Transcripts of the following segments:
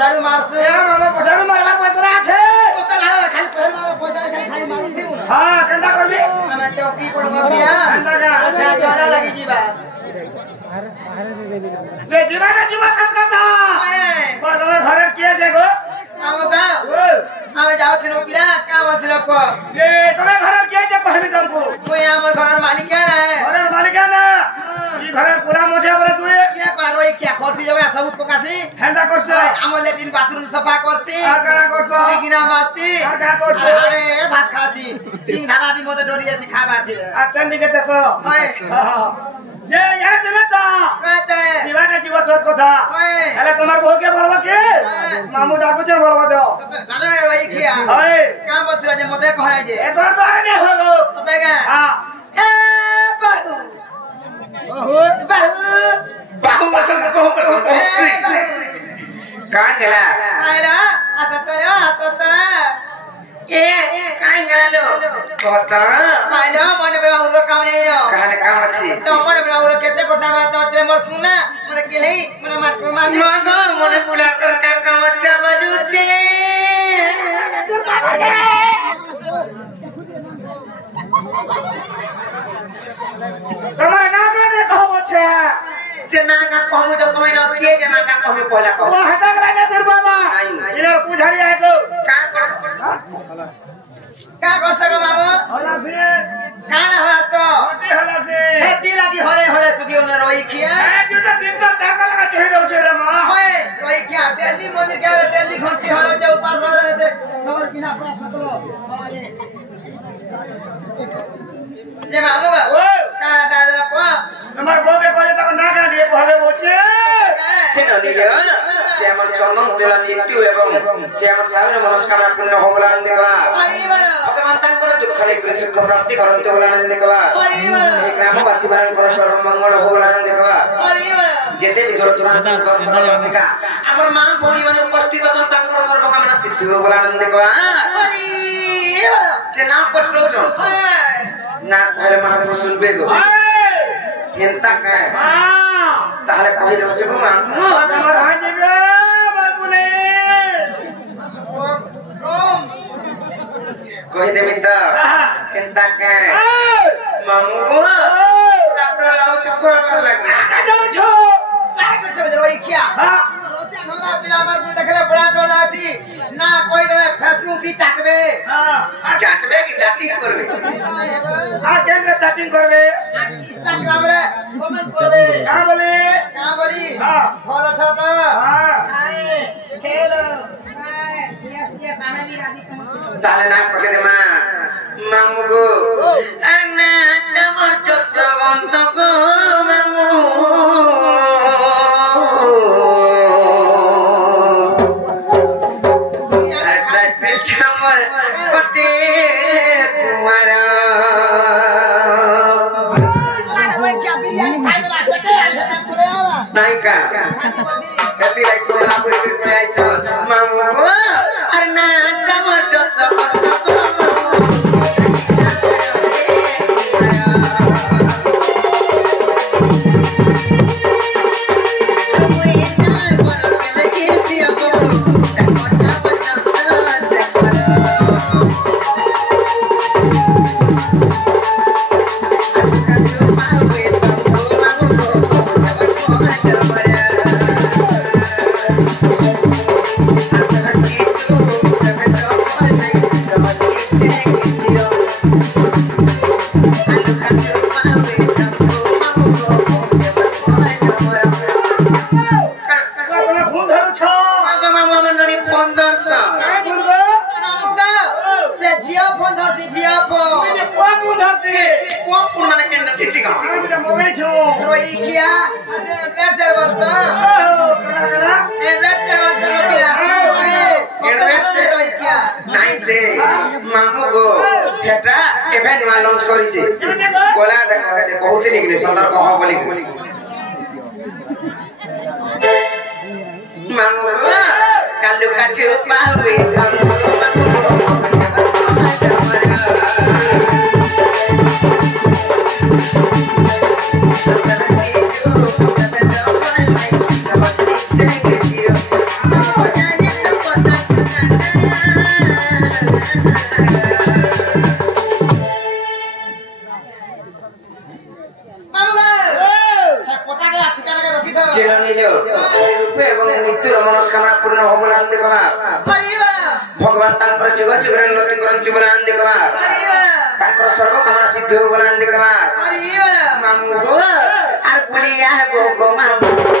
पछाडू मारछु ए मामा पछाडू मारबार पैसा আছে तो त लाला खाली पैर मारो पैसा खाली मारछु हां केंदा करबी हम चौकी पर गबिया केंदा का अच्छा चोरा लगी जीवा ले जीवा का जीवा काट का बस घर के देखो हमका हम जाओ थिनो पिला का बदल को ये तुम्हें घर के जे कहबी तुमको कोई हमर घर मालिक क्या रहे घर मालिक ना ई घर पूरा मोठे बरे तू क्या करबै क्या करसी जबा सब पकासी हेंडा करछ हम लैट्रिन बाथरूम सफा करसी आ करा करछ गिना मास्ती आ का करछ अरे भात खासी सिंह धाबा भी मते डोरिया से खाबा थी आ तन के देसो हां जे यार चले ता कहते जीवाने जीवा छोट कथा अरे तुम्हार बहू के बोलबो के मामू डाकू जे बोलबो दो दादा रही किया ओए काम बदला जे मते कहै जे ए तोर तोरे ने होलो सतेगा हां ए बाहू ओहो बाहू मसल को का गेला आयरा आता ए काई गेला लो कता माइलो मने बरा उरो काम नै नो कहने काम अछि तो मने बरा उरो केते কথা बात अचरे मोर सुना मने गेलै मने मार को माज मगो मने पुला कर का काम अच्छा बलुचे तमा नागे ने कहबो छे जना का कहमु तो तुम्हें न के जना का कहमु पहला कहो वो हटा गला ने दुर बाबा इनर पुजारी आए को का कर सके बाबू होला से काना होला तो होटी होला से खेती लागि हरे सुगियो न रोई खिया ए तू तो दिन भर तड़का लगा के दो छे रे मां ओए रोई खिया दिल्ली मंदिर के दिल्ली घंटी हरे जे उपास रहे थे खबर बिना प्रश्न करो जे बाबू ओ का दादा को তোমার বউকে করে তখন না গা দিয়ে কবে বলছে চেন নিলে সে আমার চন্দন তেলা নীতি এবং সে আমার স্বামীর মনস্কামনা পূর্ণ হবলা দেখবা পরিবার ভগবান তাঙ্কর দুঃখরে সুখ প্রাপ্তি করন্তে বলা দেখবা পরিবার এই গ্রামবাসী বারঙ্কর সর্বমঙ্গল হবলা দেখবা পরিবার যেতে বি দূর দূরান্ত দর্শক দর্শিকা আমার মা ভৌণী মানে উপস্থিত আছেন তাঙ্কর সর্বকামনা সিদ্ধি হবলা দেখবা পরিবার যে নাম পত্র না কইলে মহাপুরুষ শুনবে গো হেনতা কায় তাহলে কই দেবছে গো মা তোমার হয় দিবে বাবুনে কই দেবি তো হেনতা কায় মামু গো তারপরে লাউ চপ্পল ভাল লাগে যাও ছো रोई खिया हमरा पिला पर देखले बड़ा टोला थी ना कोई दे फेसबुक दी चाटबे চাটবে কি চাটলি করবে আর কেন্দ্রে চাটিং করবে इंस्टाग्राम रे कमेंट करबे का बोले का बरी हां फॉलो छ त हां आए खेलो ये तामे भी राजी তাহলে না পকে দে মা মামু গো আর না তোমার চোখ বন্ধ গো মামু नायका कति लाइक कोला पुरी पुरी चल मामू अरे ना कमर जत मामू गो फेटा एफएन मा लॉन्च करिছে कोला देखो दे कहउथिली कि सतर्क हो बोली मामू कालु काचे पावे मनस्कामना पूर्ण हो बोला आनंद कुमार भगवान तांकर जुग जुगरे नति करंती बोला आनंद कुमार तांकर सर्व कामना सिद्ध हो बोला आनंद कुमार मामू गो आर पुलिया गो मामू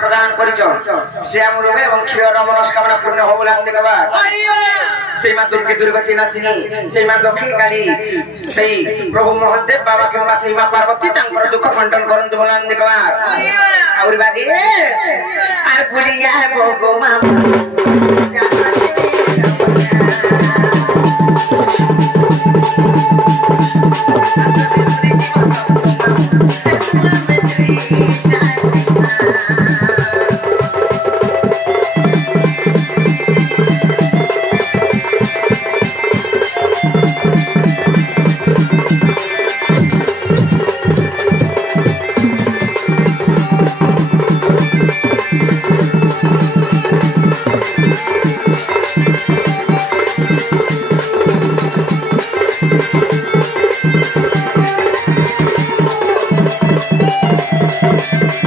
प्रदान से मनस्कामना पूर्ण हो बोला से मां दुर्गे दुर्गति नाशिनी से मां दक्षिण काली से प्रभु महादेव बाबा किंबा से मां पार्वती तांकर दुख खंडन करन बोला और बाकी आर पुलिया भोगो Thank you.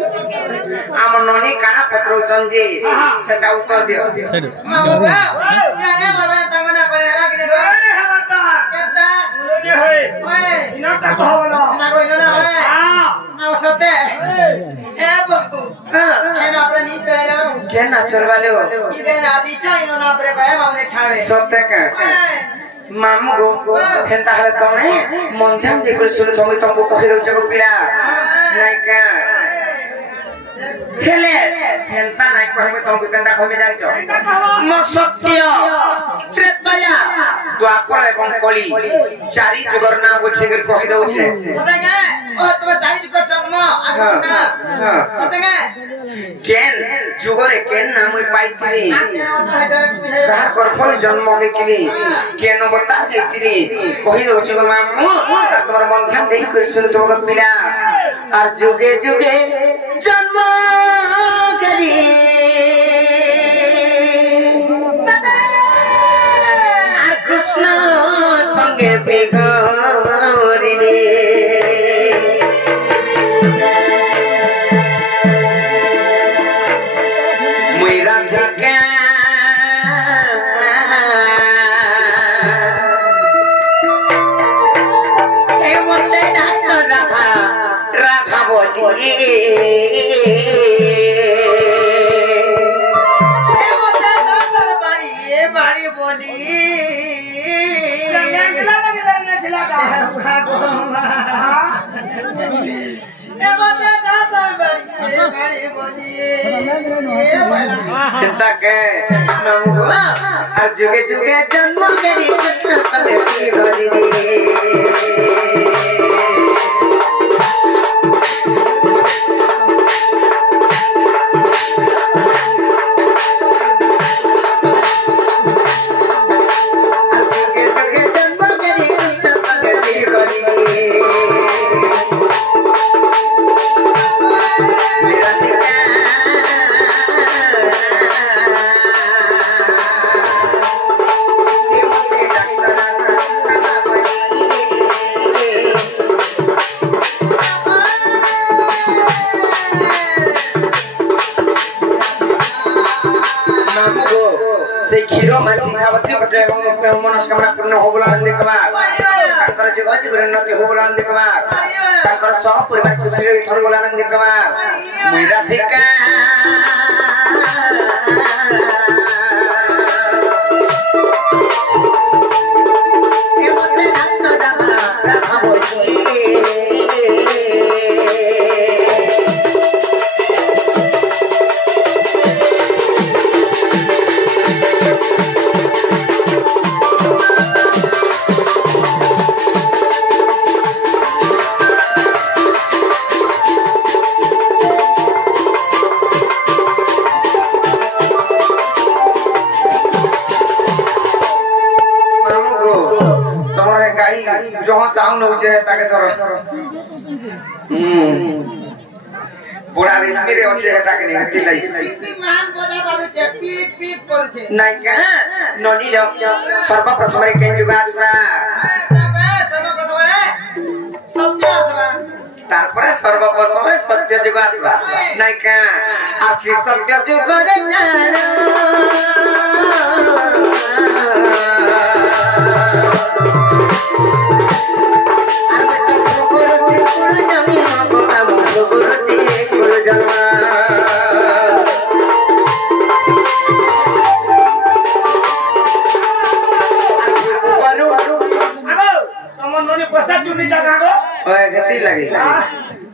आम ननी काना पत्रौचन जे सेटा उत्तर दियो मामू यारे बाबा तंगना परेरा कि नहीं अरे हमारा केता मुलोने है ओए इना तक होवलो ना कोई ना है हां ना सते ए बाबू है ना अपने नी चले जाओ के ना चलवाले हो इधर आती चाहिए ना अपने पाए मामू ने छाड़े सत्य का मामू गो हेंता हले तमे मंध्यान देखु सुनु तुमको कहि दउछ को पिला नाही का हेले हेंता नाही कहमे तुमको केंता कहमे जानिछ म सत्य त्रेतया द्वापर एवं कली चारि जुगर नाम बुझे के कहि दउछे सतेंगे ओ तुम चारि जुगर जन्म आना सतेंगे केन जुगरे केन नाम पाइतिनी कहार करफल जन्म हेतिनी केन बता हेतिनी कहि दउछ गो मामू तमर मन ध्यान देई कर सुन तुमको पिला आर जुगे जुगे जन्म करी आर कृष्ण संगे बिगरिले मुइरा थिका ए मते डाक्टर राधा राधा बोली ए मते डाक्टर बाड़ी बोली खिला का ए मते डाक्टर बाड़ी बोली ए भला के नमवा और जुगे जुगे जन्म करी कृष्ण तबे बिगरिले क्षीर माछी सावित्री पटे एवं मनस्कामना पूर्ण हो बोला देखबा ताकर जगह जगह उन्नति हो बोला देखबा ताकर सब परिवार खुशी रे थन बोला देखबा मुइरा थिका ए मते नाच दाबा राधा बोली जो साउंड होचे ताके धर बड़ा रेशमी रे होचे एटा के नहीं दिलाई पीप मान बोला बालू चे पीप पीप करछे नाही का नडी लो सर्वप्रथम रे केन जुग आसबा सर्वप्रथम रे सत्य आसबा तारपरे सर्वप्रथम रे सत्य जुग आसबा नाही का आसी सत्य जुग रे जानो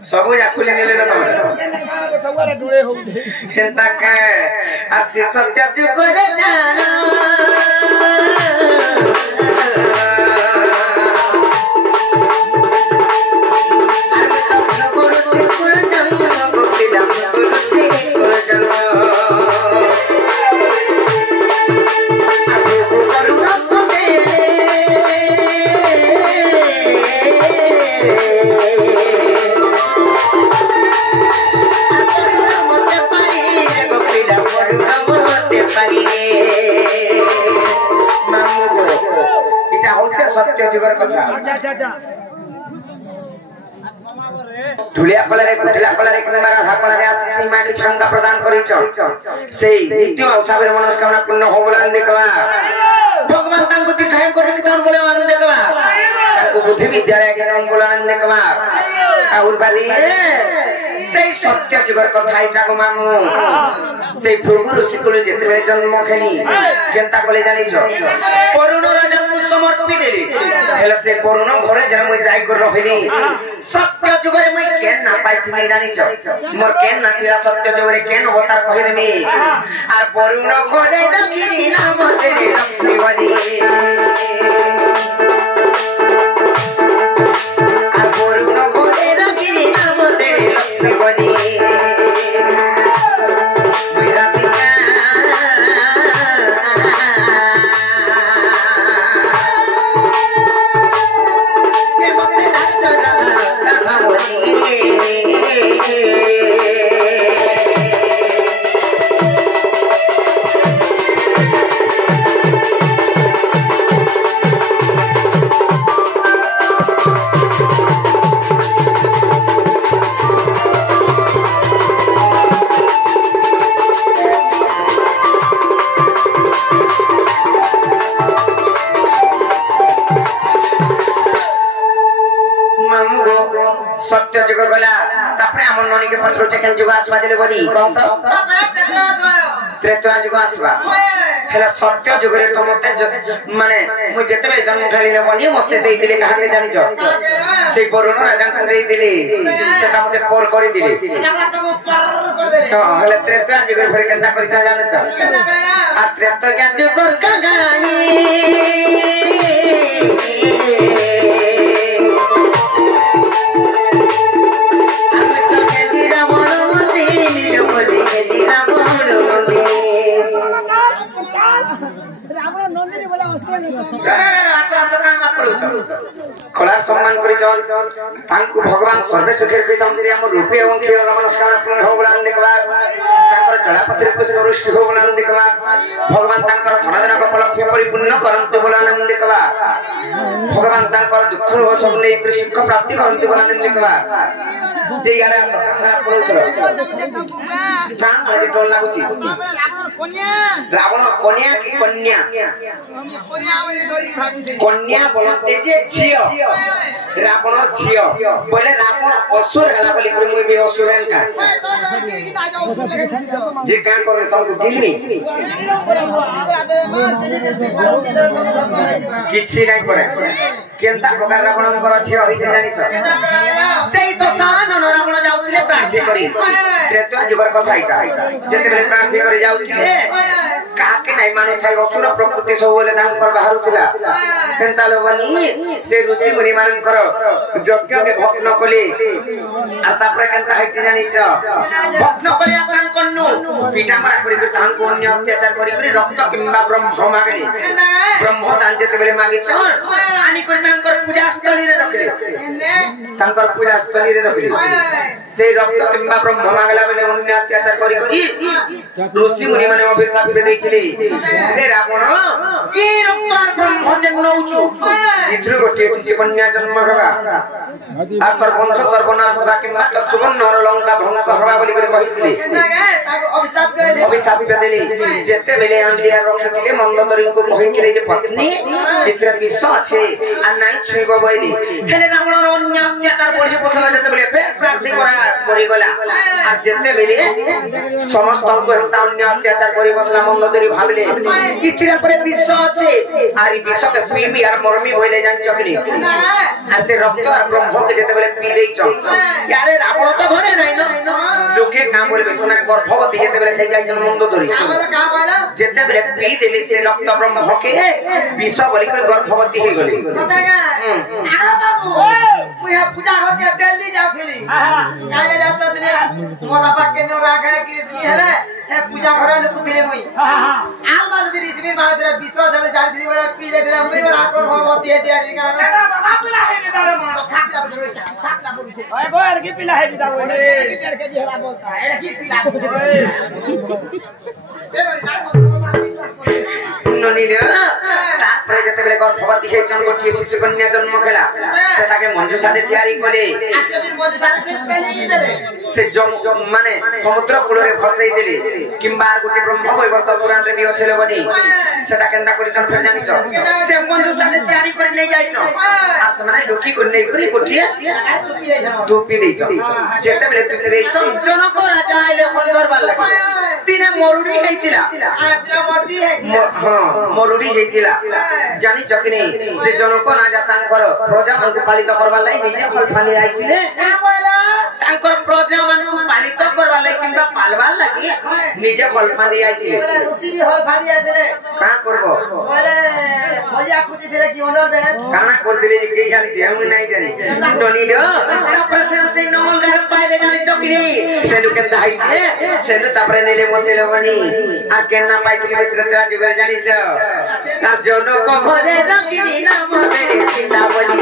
सब या खुली नेले न तमरे सबरे डुळे हो हेता के आसी सत्य जुग रे जानो सत्य जुगर कथा ढुलिया कलारे कुटिला कलारे किंबा राधा कलारे आसी से माटी छंगा प्रदान करिछ सेई नित्य औसाबरे मनोस्कामना पूर्ण हो बोलन देखबा भगवान तांको दिखाय कर कितान बोले आनंद देखबा तांको बुद्धि विद्या रे ज्ञान बोलन देखबा और बारी सेई सत्य जुगर कथा इटा को मामु सेई भृगु ऋषि कुल जेते जन्म खेली केनता कले जानिछ परुण राजा को समर्पित देली हेले से परुण घरे जन मई जाई कर रहिली सत्य जुगरे मई केन ना पाइथि नै जानिछ मोर केन ना थिला सत्य जुगरे केन होता कहि देमी आर परुण घरे दखिली नाम तेरे लक्ष्मी बनी आर परुण घरे दखिली नाम तेरे लक्ष्मी बनी सत्य जुग गला तापरे हमर ननी के पत्र टेकन जुग आसबा देले बनी कहत त्रेता जुग आसबा हेला सत्य जुग रे तो मते माने मु जेते बे जन्म खाली बनी मते देई दिले कहा के जानि छ से वरुण राजा को देई दिले सेटा मते पर करि दिले सेटा तो पर कर देले हां हेला त्रेता जुग रे फेर केनता करिता जाने छ आ त्रेता जुग का गानी खलार सम्मान करिछन तांकु भगवान सर्वे सुखेर कहितम जे हमर रूपे एवं खेल नमस्कार पूर्ण हो बोलन देखबा तांकर चलापतिर पुष्प वृष्टि हो बोलन देखबा भगवान तांकर धनधन उपलक्ष्य परिपूर्ण करंतु बोलन देखबा भगवान तांकर दुख हो सब नै सुख प्राप्ति करंतु बोलन देखबा जे यारा सतांगरा पड़ुथलो तां आदि टोल लागुची रावण कन्या की कन्या कन्या बोलते जे झियो रावण झियो बोले रावण असुर हला बोली मुई भी असुरन का जे का कर तुमको दिलमी किछि नै करे केनता प्रकार रावण कर झियो होइते जानि छ सेई तो सान रावण जाउतिले प्रार्थी करी त्रेता जुगर कथा इटा जेते बेले प्रार्थी करी जाउतिले काके नै माने थाई असुर प्रकृति सब बोले दाम कर बाहरु थिला केनता लबनी से ऋषि मुनि मानन कर यज्ञ के भक्त कले आ तापर केनता हाइछि जानि छ भक्त कले तांग कन्नु पीठा मारा करी करी तांग को अन्य अत्याचार करी करी रक्त किंबा ब्रह्म मागनी ब्रह्म दान जेते बेले मागी छ आनी करी तांकर पूजा स्थली रे रखले तांकर पूजा स्थली रे रखले से रक्त किंबा ब्रह्म मागला बेले अन्य अत्याचार करी करी ऋषि मुनि माने अभिशाप पे देइथिले रे रावण की रक्त ब्रह्म जन्म नउछु इथु गोटे शिशु कन्या जन्म हवा आकर वंश सर्वनाश बा किंबा तर सुवर्ण लंका ध्वंस हवा बोली करे कहिथिले अभिशाप पे देले जेते बेले अनलिया रखिथिले मंदोदरी को कहिथिले जे पत्नी इथरे विष अछि आ नाइ छुइबो बोली हेले रावण अन्य अत्याचार बढ़ी पछला जेते बेले फेर प्राप्ति करी गला आ जेते बेले समस्त को एता अन्य अत्याचार करी पछला मंदोदरी भाबिले इथरे परे विष अछि आरी विष के पीमी आर मरमी बोले जान चकनी आ से रक्त आर ब्रह्म के जेते बेले पी देई छ यारे रावण तो घरे नै न लोके काम बोले बेसमाने गर्भवती जेते बेले जाई जन मंदोदरी का बोला जेते बेले पी देली से रक्त ब्रह्म के विष बोली कर गर्भवती हे गली सतागा आ बाबू मुया पूजा होके डेली जाऊ थी काले जात दिने मोर बापा के न राखे कृष्ण हेले हे पूजा घर न कुथिले मुई आल माल दिरी सिबिर मार तेरा विष जब चार दिन वाला पी दे तेरा मुई और आकर भगवती हे दिया दिका बाबा पिला हे दादा मन खाक जा बोले खाक जा बोले ओए गो अर की पिला हे दिदा बोले की टेड़ के जी हला बोलता है अरे की पिला ननिले तार प्रे जते बेले গর্ভবতী হয়েছেন গোটিয়ে শিশু কন্যা জন্ম খেলা সেটাকে মঞ্জুষাটে তৈরি করে সে মানে সমুদ্র কূলরে ভসাই দেলে কিংবা আর গোটে ব্রহ্ম বৈবর্ত পুরাণে বি অছে বলি সেটা কেন্দা করিছন ফের জানিছ সে মঞ্জুষাটে তৈরি করে নিয়ে যাইছ আর সেমানে লুকি করে নেই করে গোটিয়ে তুপি দেইছ যেতে বেলে তুপি দেইছ জনক রাজা আইলে ফল দরবার লাগে দিনে মরুড়ি হইতিলা মরুড়ি হইতিলা জানিছ কি নেই যে জনক রাজা তাঙ্কর প্রজা মানকু পালিত করবার লাগি নিজে ফল ফালি আইতিলে তাঙ্কর প্রজা মানকু পালিত করবার লাগি কিংবা পালবার লাগি নিজে ফল ফালি আইতিলে ঋষি বি হল ফালি আইতিলে কা করব বলে খোঁজা খুঁজি দিলে কি অনর বে কানা করতিলে যে কে জানিছে আমি নাই জানি টনিল তারপরে সে নমল গার পাইলে জানিছ কি নেই সেলু কেন্দা আইতিলে সেলু তারপরে নেলে মতে লবনি আর কেনা পাইতিলে মিত্র তো আজ করে জানিছ তার জনক ঘরে রাগিনি নাম রে চিন্তা বলি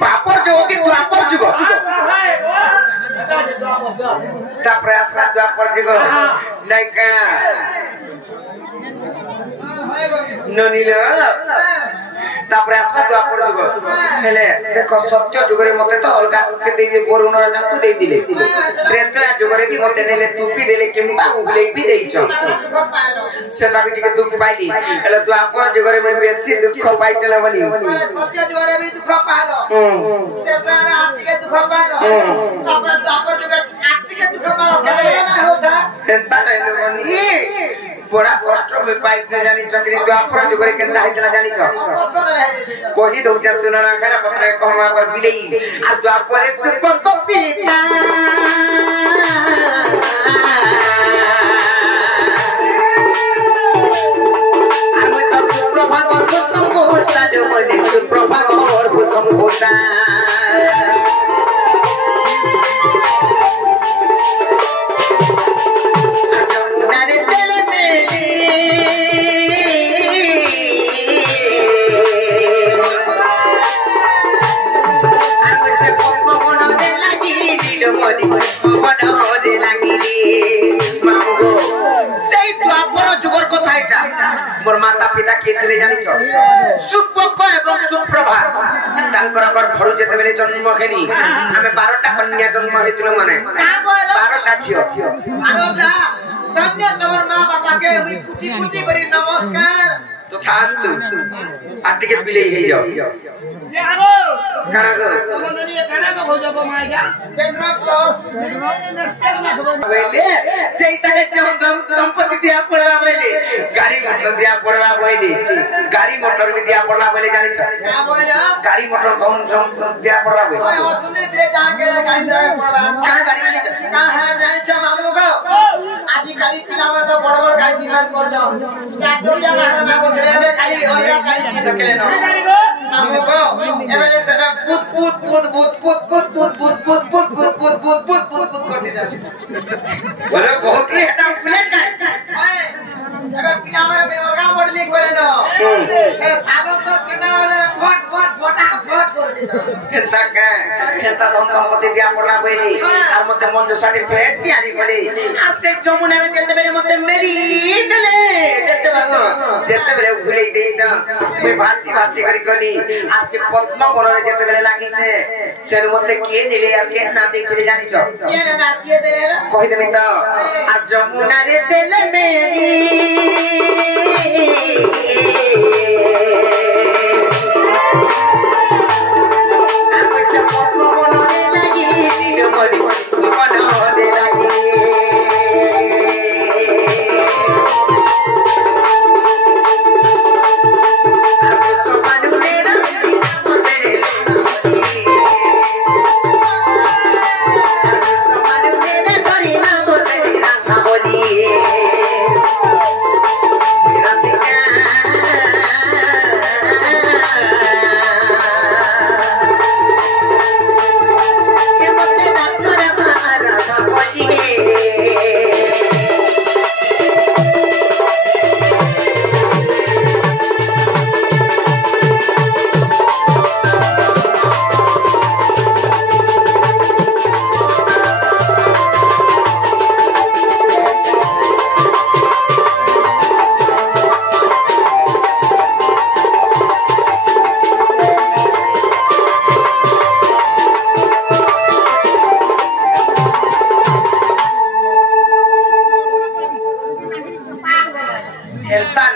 बापर जुग कि द्वापर जुग तापर आसवा द्वापर जुग नहीं का ननिल तापर आसवा द्वापर जुग हेले देखो सत्य जुगरे मते तो अलगा के दे दे वरुण राजा को दे दिले त्रेता जुगरे भी मते नेले तुपी देले किंबा उगले भी देइछ सेटा भी टिके दुख पाइली हेले द्वापर जुगरे में बेसी दुख पाइतले बनी सत्य जुगरे भी दुख पालो त्रेता आर्थिक दुख पालो तापर द्वापर जुगे आर्थिक दुख पालो केले ना होता एंता नहीं बनी बड़ा कष्ट में पाइते जानी चक्री द्वापर जुगरे केंदा आइतला जानी छ कोही दउचा सुनना खड़ा पत्र कहमा पर बिलेई आ द्वापरे सुप को पीता आमे तो सुप्रभा गर्भ संभोता लो मने सुप्रभा गर्भ संभोता माता पिता के थे जानी सुपक एवं सुप्रभा गर्भर जेते बेले जन्म खेली आमे 12टा कन्या जन्म हेतिलो माने 12टा छियो 12टा धन्य तमर मां बापा के हुई कुटी कुटी करी नमस्कार तो थास्तु आटे के बिले हे जाओ ये आगो काना गो मननी काना को खोजो को माइगा पेंड्रा प्लस नस्तर ना खबर बेले जैता के संपत्ति दिया पड़वा बेले गाड़ी मोटर दिया पड़वा बेले गाड़ी मोटर भी दिया पड़वा बेले जानि छ का बोलो गाड़ी मोटर धम दिया पड़वा बेले ओए ओ सुंदर तेरे जहां के गाड़ी दे पड़वा का गाड़ी जानि छ का हरा जानि छ मामू को आजि खाली पिलावर तो बड़ बड़ गाड़ी डिमांड कर छ चाचोड़िया मारा ना बोले खाली ओया गाड़ी दी धकेले न मामू को एबे सारा पुत करते जा बोले बहुत रे हटा बुलेट का एबे पिलावर बेवगा मॉडलिंग करे न ए सालो तो केना फट कर दे केता का केता धन संपत्ति दिया पड़ला बेली आर मते मन जो सर्टिफिकेट दियानी बोली आर से जमुना रे जेते बेले मते मेरी देले जेते बेले भूले देछ मैं भासी करी गली आर से पद्म कोलरे जेते बेले लागि छे से मते के नेले यार के ना देथिले जानि छ के ना के दे कहि देबे त आर जमुना रे देले मेरी I'm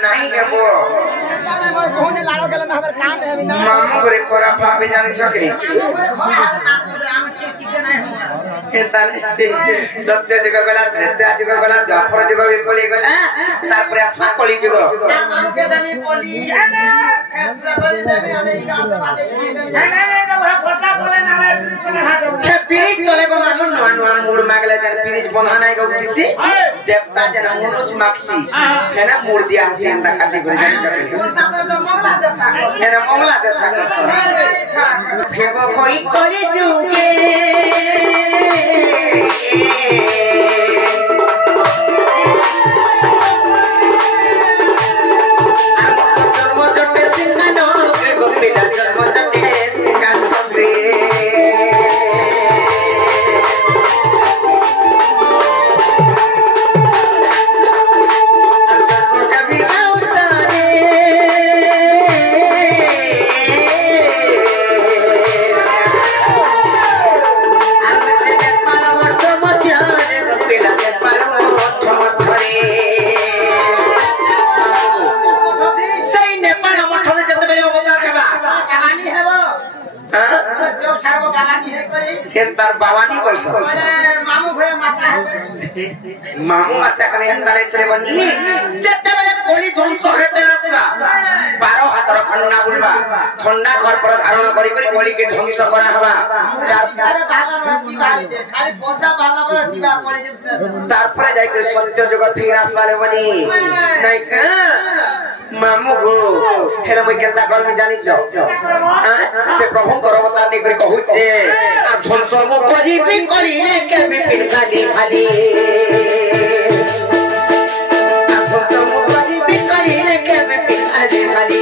नहीं है वो ताले मैं कोने लाड़ो गेल ना हमर काम है बिना मामू करे कोरा भाभी जाने चकरी हमरे घर है काम करबे हम ठीक सीखे नहीं हो एताने से सत्य जुग गला त्रेता जुग गला द्वापर जुग विपली गला तारपरे आपा कली जुग मामू के दमी पली एसुरा बली दमी आले काम बादे दमी के पिरिज तले को मामू नुआ नुआ मूड मागले जन पिरिज बंधा नहीं रहुतीसी देवता जन मनुष्य माक्सी है ना मूड दिया हसी अंदा काटी करे जाने चकरी और साथ तो मंगला देवता है ना मंगला देवता को फेबो कोई कली जुगे तार बावानी बोल सो मामू घरे माता है मामू माता कभी हंता नहीं सरे बनी जत्ते बेले कोली ध्वंस हेते नसबा 12 हातर खंडा बुलबा खंडा घर पर धारण करी करी कोली के ध्वंस करा हवा अरे बाला में की बारी छे खाली पोछा बाला पर जीवा पड़े जब तार पर जाई के सत्य जगत फिर आसवाले बनी नहीं का मामू गो हेले मैं केता कर में जानी छ से प्रभु कर अवतार नहीं करी कहू छे आ ध्वंस मो करी भी करी ले के बिपिन खाली खाली आ ध्वंस मो करी भी करी ले के बिपिन खाली खाली